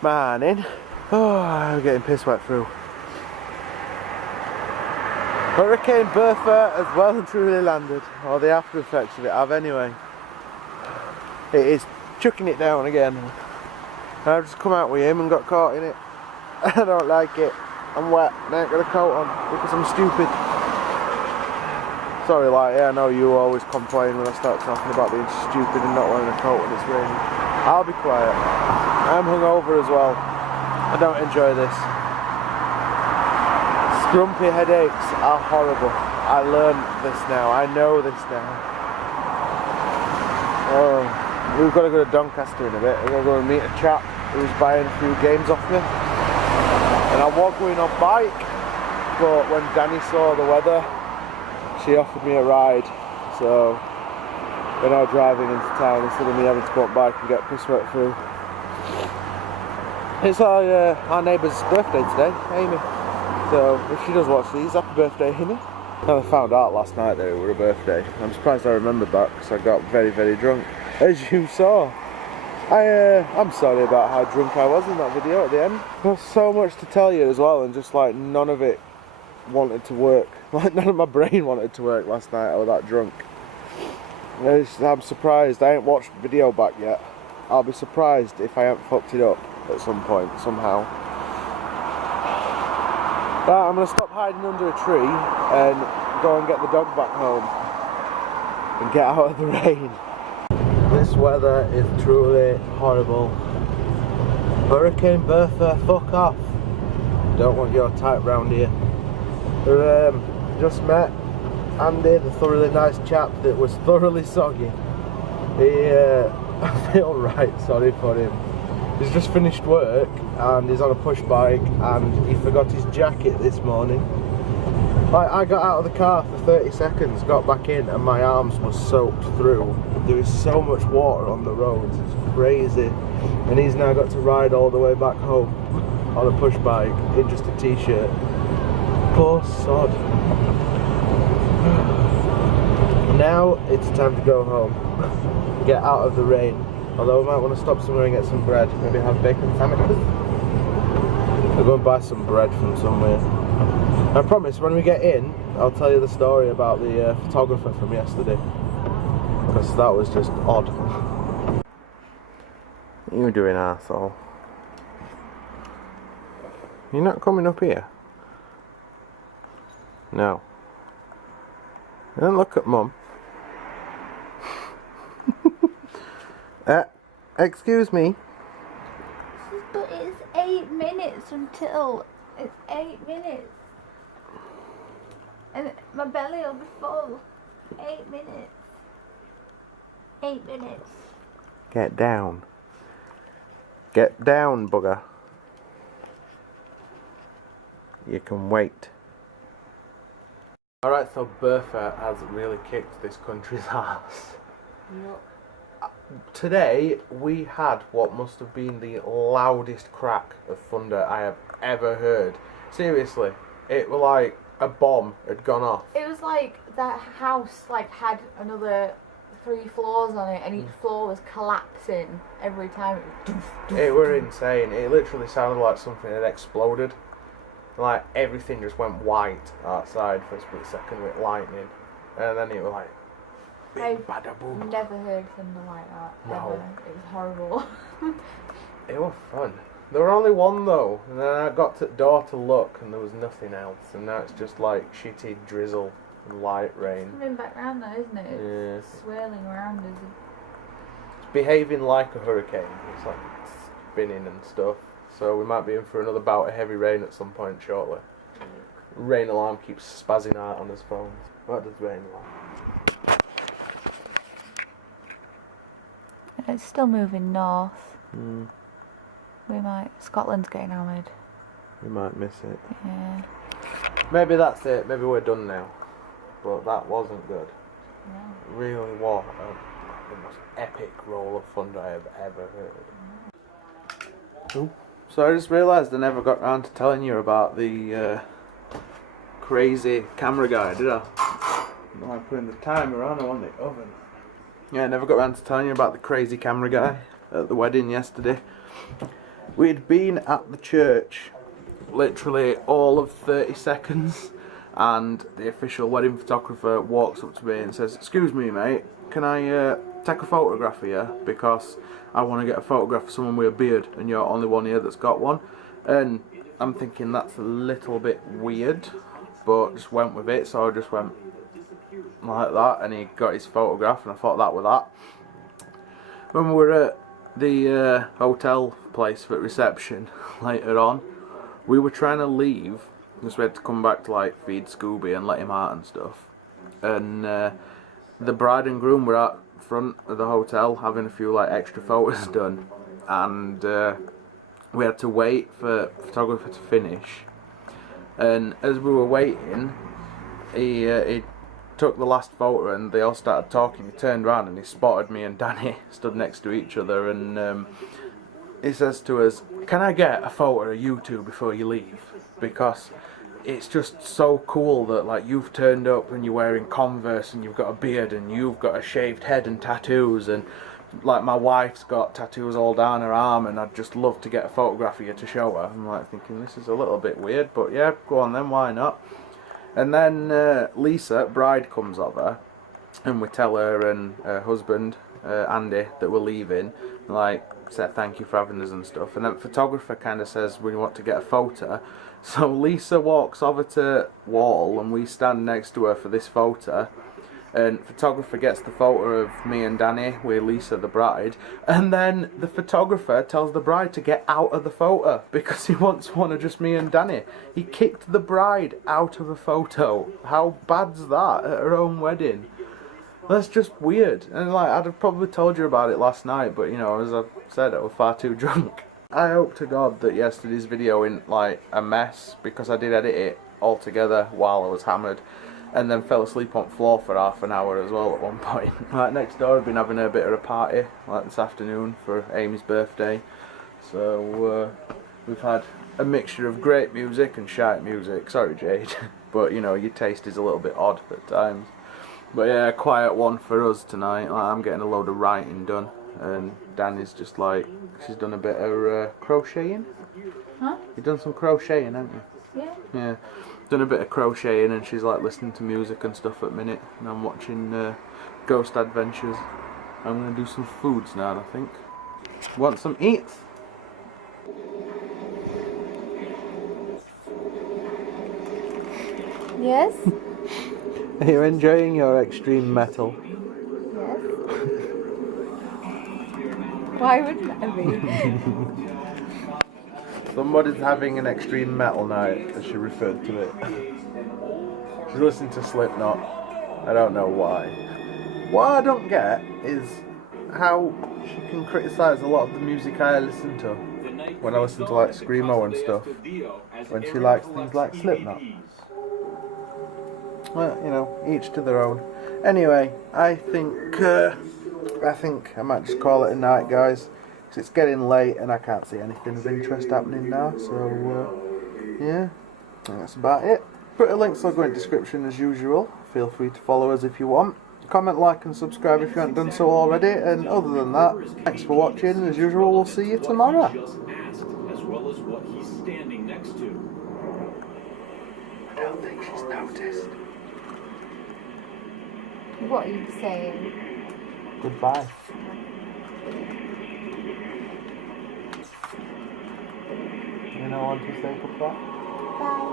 Morning. Oh, I'm getting piss wet through. Hurricane Bertha has well and truly landed, or the after effects of it have anyway. It is chucking it down again. And I've just come out with him and got caught in it. I don't like it. I'm wet and I ain't got a coat on because I'm stupid. Sorry, like, yeah, I know you always complain when I start talking about being stupid and not wearing a coat when it's raining. I'll be quiet. I'm hungover as well. I don't enjoy this. Scrumpy headaches are horrible. I learned this now. I know this now. Oh, we've got to go to Doncaster in a bit. We're going to go and meet a chap who's buying a few games off me. And I was going on bike, but when Danny saw the weather, she offered me a ride. So we're now driving into town instead of me having to go on bike and get piss wet through. It's our neighbour's birthday today, Amy. So if she does watch these, happy birthday, Amy. I found out last night that it was her birthday. I'm surprised I remembered that because I got very, very drunk, as you saw. I'm sorry about how drunk I was in that video at the end. There's so much to tell you as well, and just like none of it wanted to work. Like none of my brain wanted to work last night. I was that drunk. I'm surprised. I ain't watched the video back yet. I'll be surprised if I haven't fucked it up at some point, somehow. Right, I'm going to stop hiding under a tree and go and get the dog back home and get out of the rain. This weather is truly horrible. Hurricane Bertha, fuck off. Don't want your type round here. Just met Andy, the thoroughly nice chap that was thoroughly soggy. I feel right sorry for him. He's just finished work and he's on a push bike and he forgot his jacket this morning. I got out of the car for 30 seconds, got back in and my arms were soaked through. There is so much water on the roads, it's crazy. And he's now got to ride all the way back home on a push bike in just a t-shirt. Poor sod. Now it's time to go home. Get out of the rain. Although I might want to stop somewhere and get some bread. Maybe have bacon sandwiches. I'll go and buy some bread from somewhere. I promise when we get in, I'll tell you the story about the photographer from yesterday. Because that was just odd. What are you doing, arsehole? You're not coming up here? No. Don't look at Mum. Excuse me. But it's 8 minutes until... It's 8 minutes. And my belly will be full. 8 minutes. 8 minutes. Get down. Get down, bugger. You can wait. Alright, so Bertha has really kicked this country's ass. Yep. Today we had what must have been the loudest crack of thunder I have ever heard. Seriously, it was like a bomb had gone off. It was like that house had another 3 floors on it and each floor was collapsing every time. It was doof, doof, It were insane. It literally sounded like something had exploded. Like everything just went white outside for a split second with lightning. And then it was like I've never heard thunder like that. No. Ever. It was horrible. It was fun. There were only one though, and then I got to the door to look and there was nothing else, and now it's just like shitty drizzle and light rain. It's coming back round though, isn't it? Yeah. It's swirling around us. It's behaving like a hurricane. It's like spinning and stuff. So we might be in for another bout of heavy rain at some point shortly. Rain alarm keeps spazzing out on his phone. What does rain alarm? It's still moving north. Mm. Scotland's getting hammered. We might miss it. Yeah. Maybe that's it. Maybe we're done now. But that wasn't good. No. It really was the most epic roll of thunder I have ever heard. Ooh. So I just realised I never got round to telling you about the crazy camera guy, did I? I'm putting the timer on the oven. Yeah, I never got round to telling you about the crazy camera guy at the wedding yesterday. We'd been at the church literally all of 30 seconds, and the official wedding photographer walks up to me and says, "Excuse me, mate, can I take a photograph of you? Because I want to get a photograph of someone with a beard, and you're the only one here that's got one." And I'm thinking that's a little bit weird, but just went with it, so I just went like that, and he got his photograph, and I thought that was that. When we were at the hotel place for reception later on, we were trying to leave because we had to come back to like feed Scooby and let him out and stuff, and the bride and groom were at front of the hotel having a few like extra photos done, and we had to wait for the photographer to finish. And as we were waiting, he took the last photo and they all started talking. He turned around and he spotted me and Danny stood next to each other, and he says to us, "Can I get a photo of you two before you leave? Because it's just so cool that like you've turned up and you're wearing Converse and you've got a beard and you've got a shaved head and tattoos, and like my wife's got tattoos all down her arm, and I'd just love to get a photograph of you to show her." I'm like thinking, this is a little bit weird, but yeah, go on then, why not? And then Lisa, bride, comes over, and we tell her and her husband, Andy, that we're leaving, like, said thank you for having us and stuff. And then the photographer kind of says we want to get a photo. So Lisa walks over to wall, and we stand next to her for this photo. And photographer gets the photo of me and Danny with Lisa, the bride, and then the photographer tells the bride to get out of the photo because he wants one of just me and Danny. He kicked the bride out of a photo. How bad's that at her own wedding? That's just weird. And like, I'd have probably told you about it last night, but you know, as I said, I was far too drunk. I hope to God that yesterday's video isn't like a mess, because I did edit it all together while I was hammered, and then fell asleep on the floor for half an hour as well at one point. Like, next door I've been having a bit of a party like this afternoon for Amy's birthday, so we've had a mixture of great music and shite music. Sorry Jade, but you know, your taste is a little bit odd at times. But yeah, a quiet one for us tonight. Like, I'm getting a load of writing done, and Danny's just like, she's done a bit of crocheting. Huh? You've done some crocheting, haven't you? Yeah. Yeah. Done a bit of crocheting, and she's like listening to music and stuff at the minute, and I'm watching Ghost Adventures. I'm going to do some foods now, I think. Want some eats? Yes? Are you enjoying your extreme metal? Yes. Why wouldn't I be? Somebody's having an extreme metal night, as she referred to it. She's listening to Slipknot. I don't know why. What I don't get is how she can criticise a lot of the music I listen to when I listen to like Screamo and stuff, when she likes things like Slipknot. Well, you know, each to their own. Anyway, I think I might just call it a night, guys. Because it's getting late and I can't see anything of interest happening now. So, yeah, I think that's about it. Put a links will go in the description as usual. Feel free to follow us if you want. Comment, like and subscribe if you haven't done so already. And other than that, thanks for watching. As usual, we'll see you tomorrow. As well as what he's standing next to. I don't think she's noticed. What are you saying? Goodbye. You know what to say goodbye? Bye.